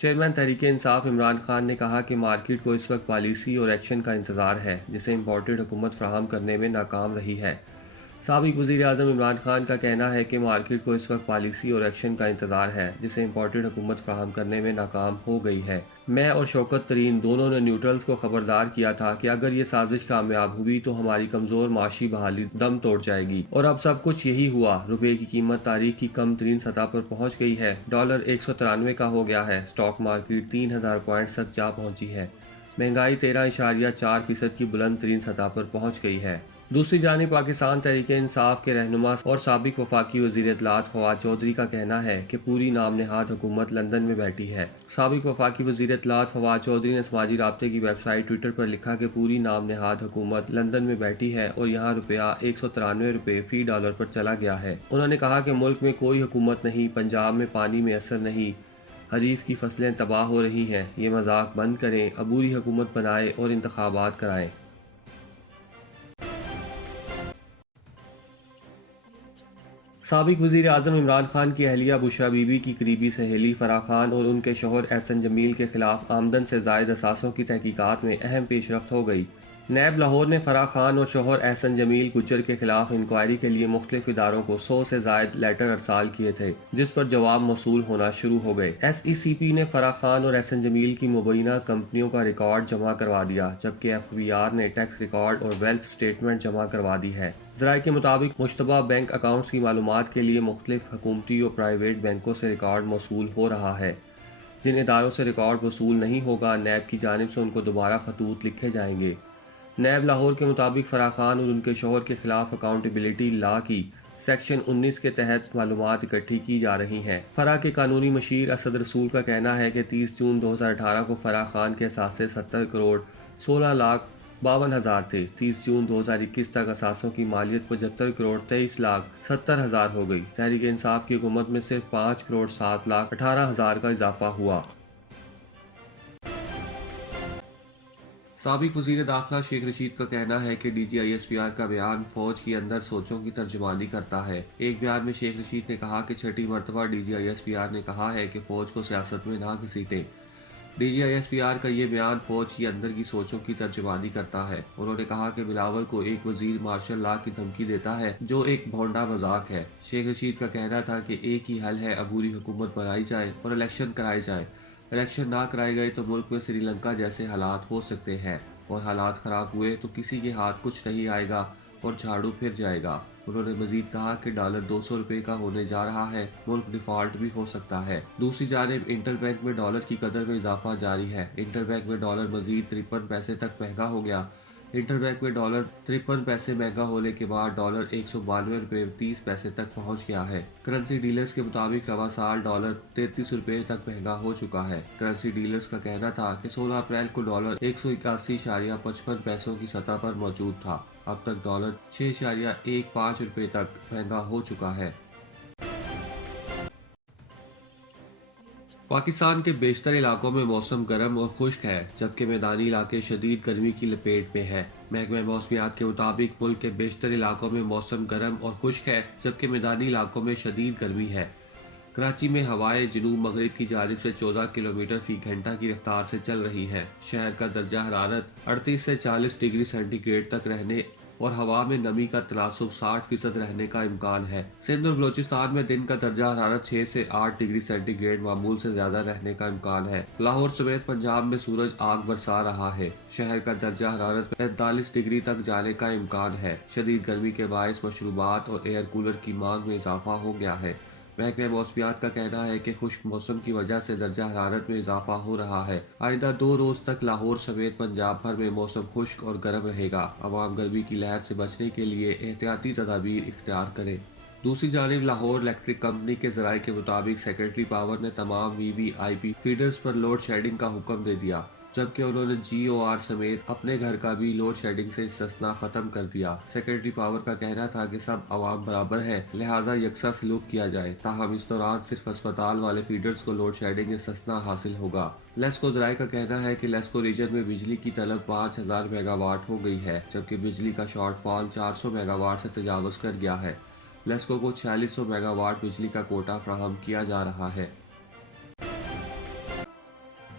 Chairman Tehreek Insaf Imran Khan نے کہا کہ مارکیٹ کو اس وقت پالیسی اور ایکشن کا انتظار ہے جسے امپورٹڈ حکومت فراہم کرنے میں ناکام رہی ہے۔ سابق وزیر اعظم عمران خان کا کہنا ہے کہ مارکیٹ کو اس وقت پالیسی اور ایکشن کا انتظار ہے جسے امپورٹڈ حکومت فراہم کرنے میں ناکام ہو گئی ہے۔ میں اور شوکت ترین دونوں نے نیوٹرلز کو خبردار کیا تھا کہ اگر یہ سازش کامیاب ہوئی تو ہماری کمزور معاشی بحالی دم توڑ جائے گی، اور اب سب کچھ یہی ہوا۔ روپے کی قیمت تاریخ کی کم ترین سطح پر پہنچ گئی ہے، ڈالر 193 کا ہو گیا ہے، اسٹاک مارکیٹ 3000 پوائنٹس تک جا پہنچی ہے، مہنگائی 13.4% کی بلند ترین سطح پر پہنچ گئی ہے۔ دوسری جانب پاکستان تحریک انصاف کے رہنما اور سابق وفاقی وزیر اطلاعات فواد چودھری کا کہنا ہے کہ پوری نام نہاد حکومت لندن میں بیٹھی ہے۔ سابق وفاقی وزیر اطلاعات فواد چودھری نے سماجی رابطے کی ویب سائٹ ٹویٹر پر لکھا کہ پوری نام نہاد حکومت لندن میں بیٹھی ہے اور یہاں روپیہ 193 روپے فی ڈالر پر چلا گیا ہے۔ انہوں نے کہا کہ ملک میں کوئی حکومت نہیں، پنجاب میں پانی میسر نہیں، حریف کی فصلیں تباہ ہو رہی ہیں، یہ مذاق بند کریں، عبوری حکومت بنائیں اور انتخابات کرائیں۔ سابق وزیر اعظم عمران خان کی اہلیہ بشرا بی بی کی قریبی سہیلی فرح خان اور ان کے شوہر احسن جمیل کے خلاف آمدن سے زائد اثاثوں کی تحقیقات میں اہم پیش رفت ہو گئی۔ نیب لاہور نے فرح خان اور شوہر احسن جمیل گجر کے خلاف انکوائری کے لیے مختلف اداروں کو 100 سے زائد لیٹر ارسال کیے تھے، جس پر جواب موصول ہونا شروع ہو گئے۔ ایس ای سی پی نے فرح خان اور احسن جمیل کی مبینہ کمپنیوں کا ریکارڈ جمع کروا دیا، جبکہ ایف بی آر نے ٹیکس ریکارڈ اور ویلتھ سٹیٹمنٹ جمع کروا دی ہے۔ ذرائع کے مطابق مشتبہ بینک اکاؤنٹس کی معلومات کے لیے مختلف حکومتی اور پرائیویٹ بینکوں سے ریکارڈ موصول ہو رہا ہے۔ جن اداروں سے ریکارڈ وصول نہیں ہوگا، نیب کی جانب سے ان کو دوبارہ خطوط لکھے جائیں گے۔ نیب لاہور کے مطابق فرح خان اور ان کے شوہر کے خلاف اکاؤنٹیبلٹی لا کی سیکشن 19 کے تحت معلومات اکٹھی کی جا رہی ہیں۔ فرح کے قانونی مشیر اسد رسول کا کہنا ہے کہ 30 جون 2018 کو فرح خان کے اثاثے 70 کروڑ 16 لاکھ 52,000 تھے۔ 30 جون 2021 تک اثاثوں کی مالیت 75 کروڑ 23 لاکھ 70,000 ہو گئی۔ تحریک انصاف کی حکومت میں صرف 5 کروڑ 7 لاکھ 18,000 کا اضافہ ہوا۔ سابق وزیر داخلہ شیخ رشید کا کہنا ہے کہ D G I S P R کا بیان فوج کی اندر سوچوں کی ترجمانی کرتا ہے۔ ایک بیان میں شیخ رشید نے کہا کہ چھٹی مرتبہ D G I S P R نے کہا ہے کہ فوج کو سیاست میں نہ گھسیٹیں۔ D G I S P R کا یہ بیان فوج کی اندر کی سوچوں کی ترجمانی کرتا ہے۔ انہوں نے کہا کہ بلاول کو ایک وزیر مارشل لا کی دھمکی دیتا ہے جو ایک بھونڈا مذاق ہے۔ شیخ رشید کا کہنا تھا کہ ایک ہی حل ہے، عبوری حکومت بنائی جائے اور الیکشن کرائے جائیں۔ الیکشن نہ کرائے گئے تو ملک میں سری لنکا جیسے حالات ہو سکتے ہیں، اور حالات خراب ہوئے تو کسی کے ہاتھ کچھ نہیں آئے گا اور جھاڑو پھر جائے گا۔ انہوں نے مزید کہا کہ ڈالر 200 روپے کا ہونے جا رہا ہے، ملک ڈیفالٹ بھی ہو سکتا ہے۔ دوسری جانب انٹر بینک میں ڈالر کی قدر میں اضافہ جاری ہے۔ انٹر بینک میں ڈالر مزید 53 پیسے تک مہنگا ہو گیا۔ انٹر بینک میں ڈالر 53 پیسے مہنگا ہونے کے بعد ڈالر 192 روپے 30 پیسے تک پہنچ گیا ہے۔ کرنسی ڈیلرز کے مطابق رواں سال ڈالر 33 روپے تک مہنگا ہو چکا ہے۔ کرنسی ڈیلرز کا کہنا تھا کہ 16 اپریل کو ڈالر 181.55 پیسوں کی سطح پر موجود تھا۔ اب تک ڈالر 6.15 روپے تک مہنگا ہو چکا ہے۔ پاکستان کے بیشتر علاقوں میں موسم گرم اور خشک ہے، جبکہ میدانی علاقے شدید گرمی کی لپیٹ میں ہیں۔ محکمہ موسمیات کے مطابق ملک کے بیشتر علاقوں میں موسم گرم اور خشک ہے، جبکہ میدانی علاقوں میں شدید گرمی ہے۔ کراچی میں ہوائیں جنوب مغرب کی جانب سے 14 کلومیٹر فی گھنٹہ کی رفتار سے چل رہی ہیں۔ شہر کا درجہ حرارت 38 سے 40 ڈگری سینٹی گریڈ تک رہنے اور ہوا میں نمی کا تناسب 60% رہنے کا امکان ہے۔ سندھ اور بلوچستان میں دن کا درجہ حرارت 6 سے 8 ڈگری سینٹی گریڈ معمول سے زیادہ رہنے کا امکان ہے۔ لاہور سمیت پنجاب میں سورج آگ برسا رہا ہے۔ شہر کا درجہ حرارت 45 ڈگری تک جانے کا امکان ہے۔ شدید گرمی کے باعث مشروبات اور ایئر کولر کی مانگ میں اضافہ ہو گیا ہے۔ محکمہ موسمیات کا کہنا ہے کہ خشک موسم کی وجہ سے درجہ حرارت میں اضافہ ہو رہا ہے۔ آئندہ 2 روز تک لاہور سمیت پنجاب بھر میں موسم خشک اور گرم رہے گا۔ عوام گرمی کی لہر سے بچنے کے لیے احتیاطی تدابیر اختیار کریں۔ دوسری جانب لاہور الیکٹرک کمپنی کے ذرائع کے مطابق سیکرٹری پاور نے تمام وی وی آئی پی فیڈرز پر لوڈ شیڈنگ کا حکم دے دیا، جبکہ انہوں نے جی او آر سمیت اپنے گھر کا بھی لوڈ شیڈنگ سے استثناء ختم کر دیا۔ سیکرٹری پاور کا کہنا تھا کہ سب عوام برابر ہے، لہٰذا یکساں سلوک کیا جائے، تاہم اس دوران صرف اسپتال والے فیڈرز کو لوڈ شیڈنگ استثناء حاصل ہوگا۔ لیسکو ذرائع کا کہنا ہے کہ لیسکو ریجن میں بجلی کی طلب 5000 میگا واٹ ہو گئی ہے، جبکہ بجلی کا شارٹ فال 400 میگا واٹ سے تجاوز کر گیا ہے۔ لیسکو کو 4600 میگا واٹ بجلی کا کوٹا فراہم کیا جا رہا ہے۔